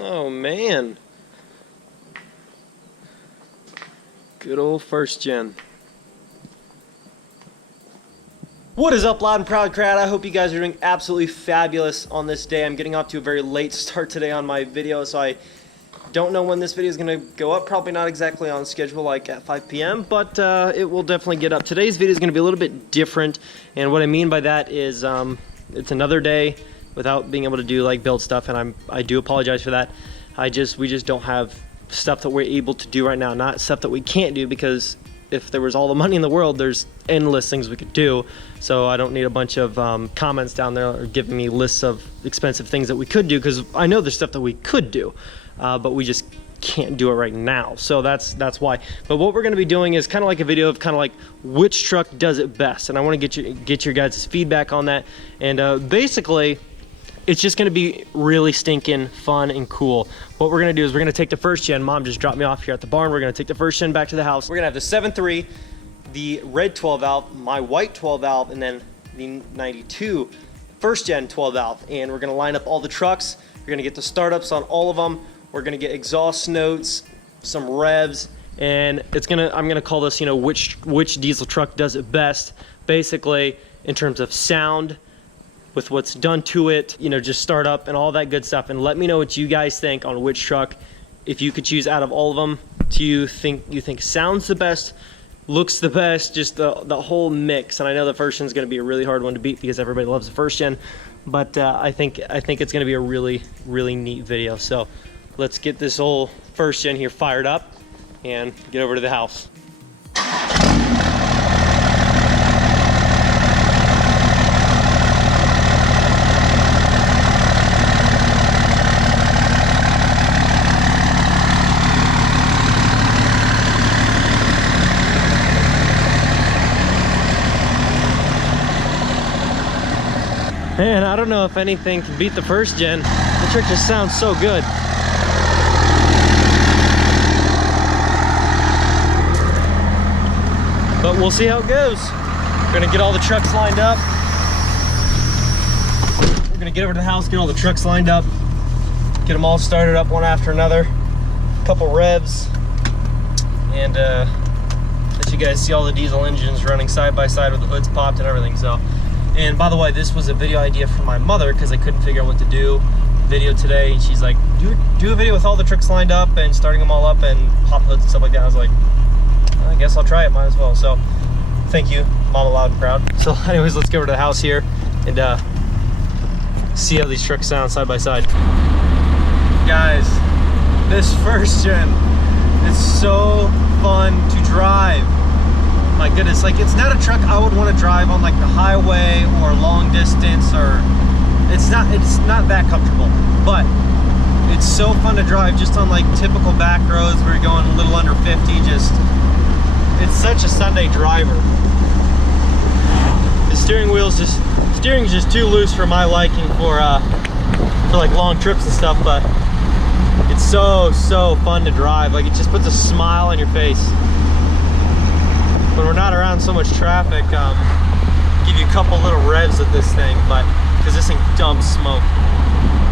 Oh man. Good old first gen. What is up, loud and proud crowd? I hope you guys are doing absolutely fabulous on this day. I'm getting off to a very late start today on my video, so I don't know when this video is going to go up. Probably not exactly on schedule, like at 5 p.m., but it will definitely get up. Today's video is going to be a little bit different, and what I mean by that is it's another day without being able to do like build stuff, and I do apologize for that. We just don't have stuff that we're able to do right now, not stuff that we can't do, because if there was all the money in the world, there's endless things we could do. So I don't need a bunch of comments down there giving me lists of expensive things that we could do, because I know there's stuff that we could do, but we just can't do it right now. So that's why. But what we're going to be doing is kind of like a video of kind of like which truck does it best, and I want to get your guys' feedback on that. And basically, it's just going to be really stinking fun and cool. What we're going to do is we're going to take the first gen. Mom just dropped me off here at the barn. We're going to take the first gen back to the house. We're going to have the 7.3, the red 12 valve, my white 12 valve, and then the 92 first gen 12 valve. And we're going to line up all the trucks. We're going to get the startups on all of them. We're going to get exhaust notes, some revs, and I'm going to call this, you know, which diesel truck does it best, basically in terms of sound, with what's done to it, you know, just start up and all that good stuff. And let me know what you guys think on which truck, if you could choose out of all of them, do you think sounds the best, looks the best, just the whole mix. And I know the first gen is going to be a really hard one to beat because everybody loves the first gen, but I think it's going to be a really neat video. So let's get this whole first gen here fired up and get over to the house. Man, I don't know if anything can beat the first gen. The truck just sounds so good. But we'll see how it goes. We're gonna get all the trucks lined up. We're gonna get over to the house, get all the trucks lined up, get them all started up one after another. A couple revs, and let you guys see all the diesel engines running side by side with the hoods popped and everything. So. And by the way, this was a video idea from my mother because I couldn't figure out what to do video today. And she's like, do a video with all the trucks lined up and starting them all up and pop hoods and stuff like that. I was like, I guess I'll try it, might as well. So thank you, Mama Loud and Proud. So anyways, let's get over to the house here and see how these trucks sound side by side. Guys, this first gen is so fun to drive. My goodness, like, it's not a truck I would want to drive on like the highway or long distance, or it's not that comfortable, but it's so fun to drive just on like typical back roads where you're going a little under 50. Just, it's such a Sunday driver. The steering's just too loose for my liking for like long trips and stuff, but it's so fun to drive. Like, it just puts a smile on your face. When we're not around so much traffic, give you a couple little revs of this thing, but because this thing dumps smoke.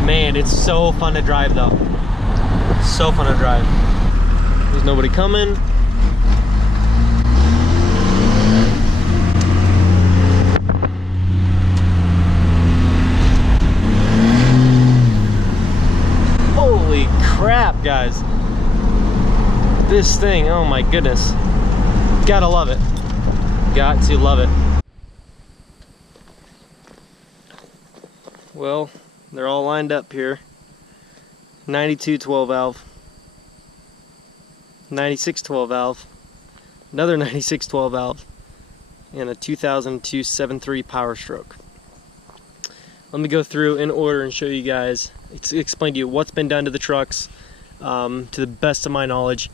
Man, it's so fun to drive though. So fun to drive. There's nobody coming. Holy crap, guys. This thing, oh my goodness. Gotta love it. Got to love it. Well, they're all lined up here. 92 12 valve. 96 12 valve. Another 96 12 valve. And a 2002 7.3 Powerstroke. Let me go through in order and show you guys, explain to you what's been done to the trucks to the best of my knowledge.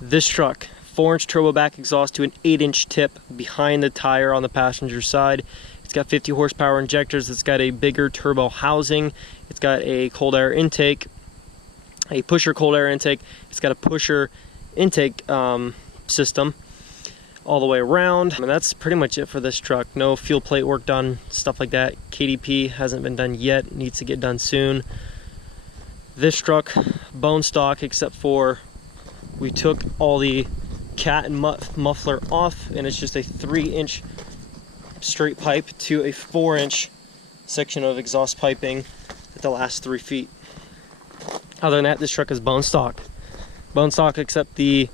This truck, 4-inch turbo back exhaust to an 8-inch tip behind the tire on the passenger side. It's got 50 horsepower injectors. It's got a bigger turbo housing. It's got a cold air intake, a pusher cold air intake. It's got a pusher intake system all the way around. And that's pretty much it for this truck. No fuel plate work done, stuff like that. KDP hasn't been done yet, needs to get done soon. This truck, bone stock, except for we took all the cat and muffler off, and it's just a 3-inch straight pipe to a 4-inch section of exhaust piping at the last 3 feet. Other than that, this truck is bone stock. Bone stock, except the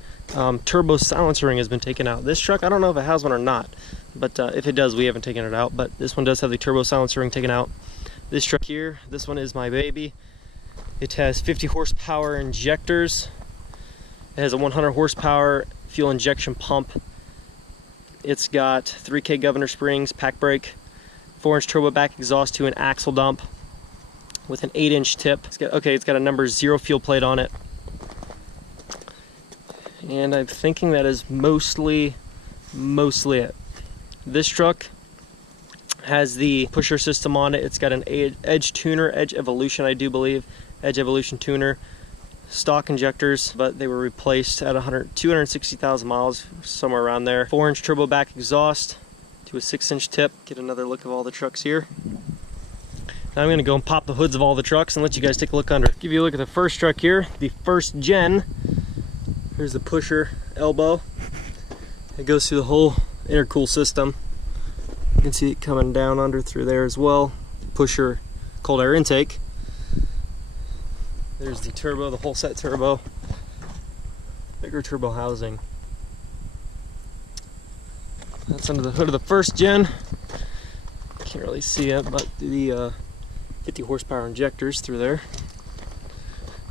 turbo silencer ring has been taken out. This truck, I don't know if it has one or not, but if it does, we haven't taken it out. But this one does have the turbo silencer ring taken out. This truck here, this one is my baby. It has 50 horsepower injectors. It has a 100 horsepower fuel injection pump. It's got 3K governor springs, pack brake, 4-inch turbo back exhaust to an axle dump with an 8-inch tip. It's got a number 0 fuel plate on it. And I'm thinking that is mostly it. This truck has the pusher system on it. It's got an edge tuner, edge evolution, I do believe, edge evolution tuner. Stock injectors, but they were replaced at 260,000 miles, somewhere around there. 4-inch turbo back exhaust to a 6-inch tip. Get another look of all the trucks here. Now I'm gonna go and pop the hoods of all the trucks and let you guys take a look under. Give you a look at the first truck here, the first gen. Here's the pusher elbow. It goes through the whole intercool system. You can see it coming down under through there as well. Pusher cold air intake. There's the turbo, the whole set turbo. Bigger turbo housing. That's under the hood of the first gen. Can't really see it, but the 50 horsepower injectors through there.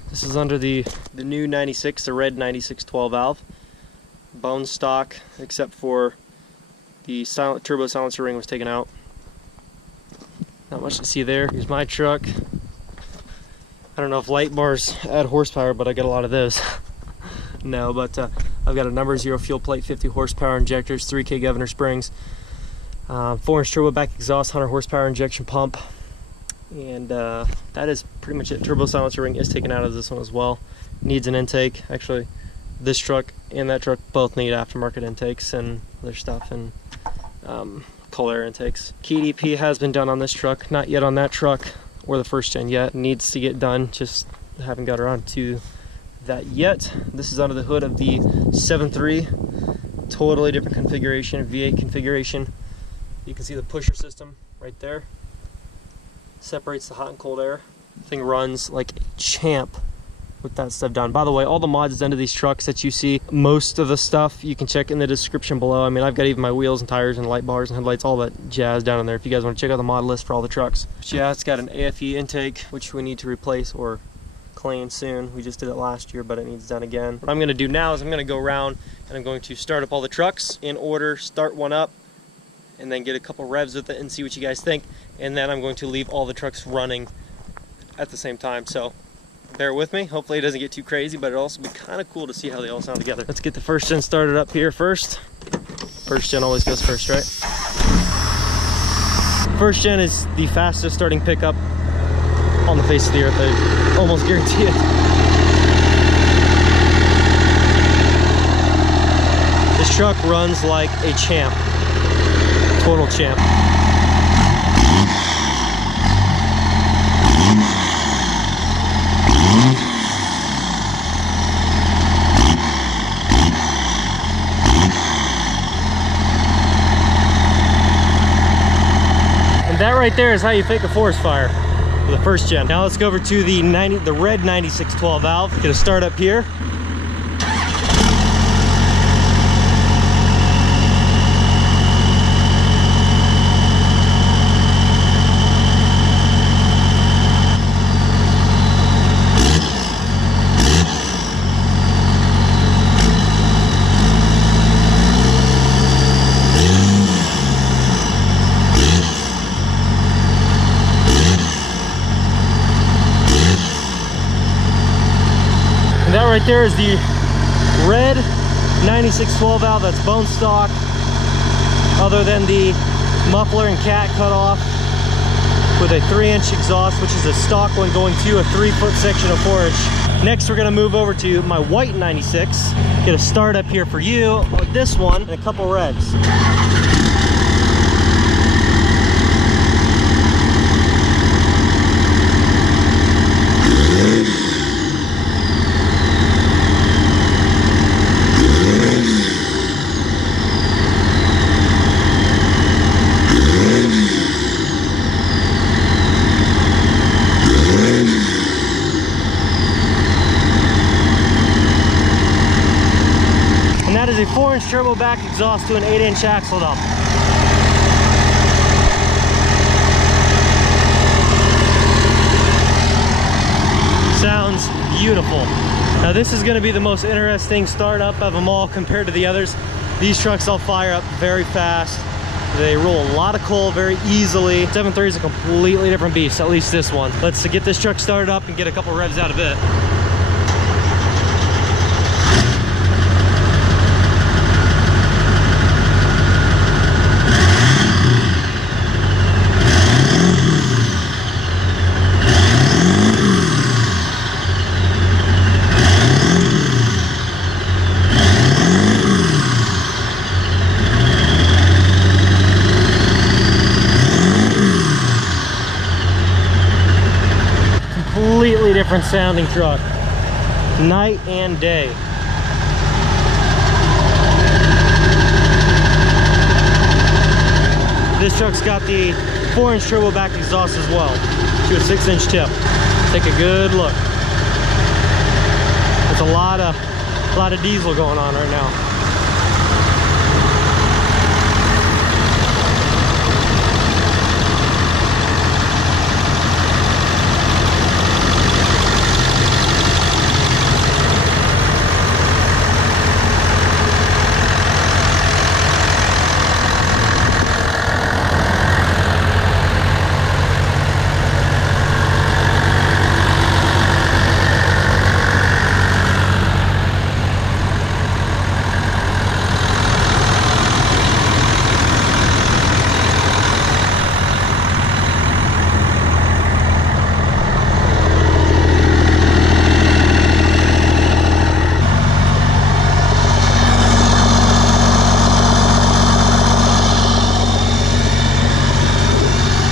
This is under the new 96, the red 96 12 valve. Bone stock, except for the turbo silencer ring was taken out. Not much to see there. Here's my truck. I don't know if light bars add horsepower, but I got a lot of those. No, but I've got a number 0 fuel plate, 50 horsepower injectors, 3K governor springs, 4-inch turbo back exhaust, 100 horsepower injection pump, and that is pretty much it. Turbo silencer ring is taken out of this one as well. Needs an intake. Actually, this truck and that truck both need aftermarket intakes and other stuff, and cold air intakes. Key DP has been done on this truck, not yet on that truck or the first gen yet. Needs to get done, just haven't got around to that yet. This is under the hood of the 7.3, totally different configuration, V8 configuration. You can see the pusher system right there. Separates the hot and cold air. Thing runs like a champ with that stuff done. By the way, all the mods into these trucks that you see, most of the stuff you can check in the description below. I mean, I've got even my wheels and tires and light bars and headlights, all that jazz down in there if you guys want to check out the mod list for all the trucks. But yeah, it's got an AFE intake, which we need to replace or clean soon. We just did it last year, but it needs done again. What I'm going to do now is I'm going to go around and I'm going to start up all the trucks in order, start one up, and then get a couple revs with it and see what you guys think. And then I'm going to leave all the trucks running at the same time. So bear with me. Hopefully it doesn't get too crazy, but it'll also be kind of cool to see how they all sound together. Let's get the first gen started up here first. First gen always goes first, right? First gen is the fastest starting pickup on the face of the earth. I almost guarantee it. This truck runs like a champ. Total champ. That right there is how you fake a forest fire for the first gen. Now let's go over to the red 96 12 valve. Get a start up here. That right there is the red 96 12 valve. That's bone stock, other than the muffler and cat cut off, with a 3-inch exhaust, which is a stock one going to a 3-foot section of 4-inch. Next we're going to move over to my white 96, get a start up here for you, this one, and a couple revs. 4-inch turbo back exhaust to an 8-inch axle dump. Sounds beautiful. Now this is going to be the most interesting startup of them all compared to the others. These trucks all fire up very fast. They roll a lot of coal very easily. 7.3 is a completely different beast, at least this one. Let's get this truck started up and get a couple revs out of it. Completely different sounding truck, night and day. This truck's got the 4-inch turbo back exhaust as well, to a 6-inch tip. Take a good look. There's a lot of diesel going on right now.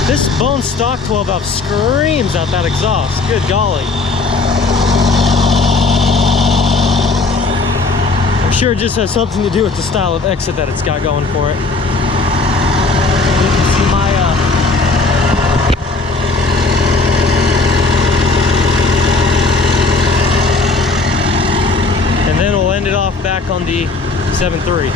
This bone stock 12 valve screams out that exhaust. Good golly. I'm sure it just has something to do with the style of exit that it's got going for it. You can see my and then we'll end it off back on the 7.3.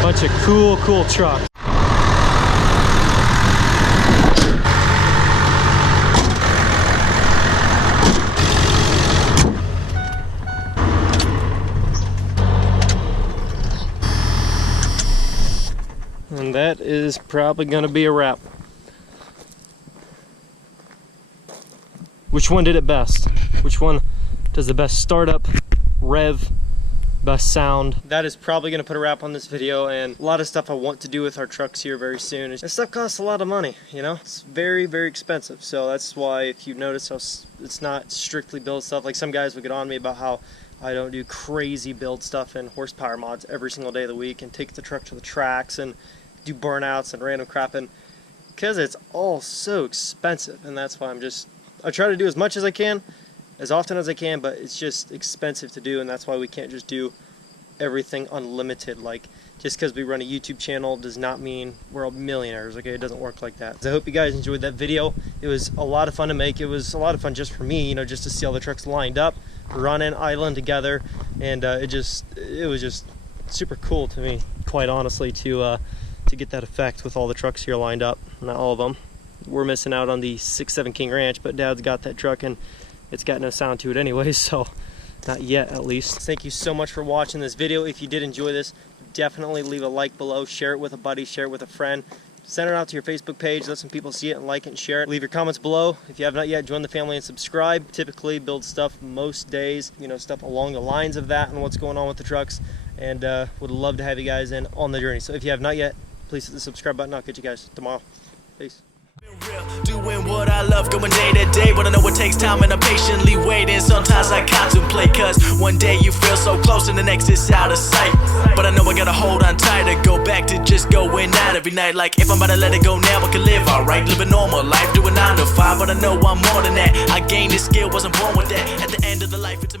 Bunch of cool truck. And that is probably going to be a wrap. Which one did it best? Which one does the best startup, rev, best sound? That is probably going to put a wrap on this video, and a lot of stuff I want to do with our trucks here very soon. This stuff costs a lot of money, you know? It's very expensive, so that's why if you notice how it's not strictly build stuff. Like some guys would get on me about how I don't do crazy build stuff and horsepower mods every single day of the week and take the truck to the tracks and do burnouts and random crap, and because it's all so expensive, and that's why I try to do as much as I can, as often as I can, but it's just expensive to do, and that's why we can't just do everything unlimited. Like, just because we run a YouTube channel does not mean we're all millionaires, okay? It doesn't work like that. So I hope you guys enjoyed that video. It was a lot of fun to make. It was a lot of fun just for me, you know, just to see all the trucks lined up, running, idling together, and it was just super cool to me, quite honestly, to get that effect with all the trucks here lined up. Not all of them. We're missing out on the 6.7 KingRanch, but Dad's got that truck and it's got no sound to it anyway, so not yet at least. Thank you so much for watching this video. If you did enjoy this, definitely leave a like below, share it with a buddy, share it with a friend, send it out to your Facebook page, let some people see it and like it and share it. Leave your comments below. If you have not yet, join the family and subscribe. Typically build stuff most days, you know, stuff along the lines of that and what's going on with the trucks, and would love to have you guys in on the journey. So if you have not yet, please hit the subscribe button. I'll catch you guys tomorrow. Peace. Doing what I love, going day to day, but I know it takes time and I'm patiently waiting. Sometimes I contemplate, cause one day you feel so close and the next is out of sight. But I know I gotta hold on tight to go back to just going out every night. Like if I'm about to let it go now, I can live alright, live a normal life, doing 9 to 5. But I know I'm more than that. I gained this skill, wasn't born with that. At the end of the life, it's a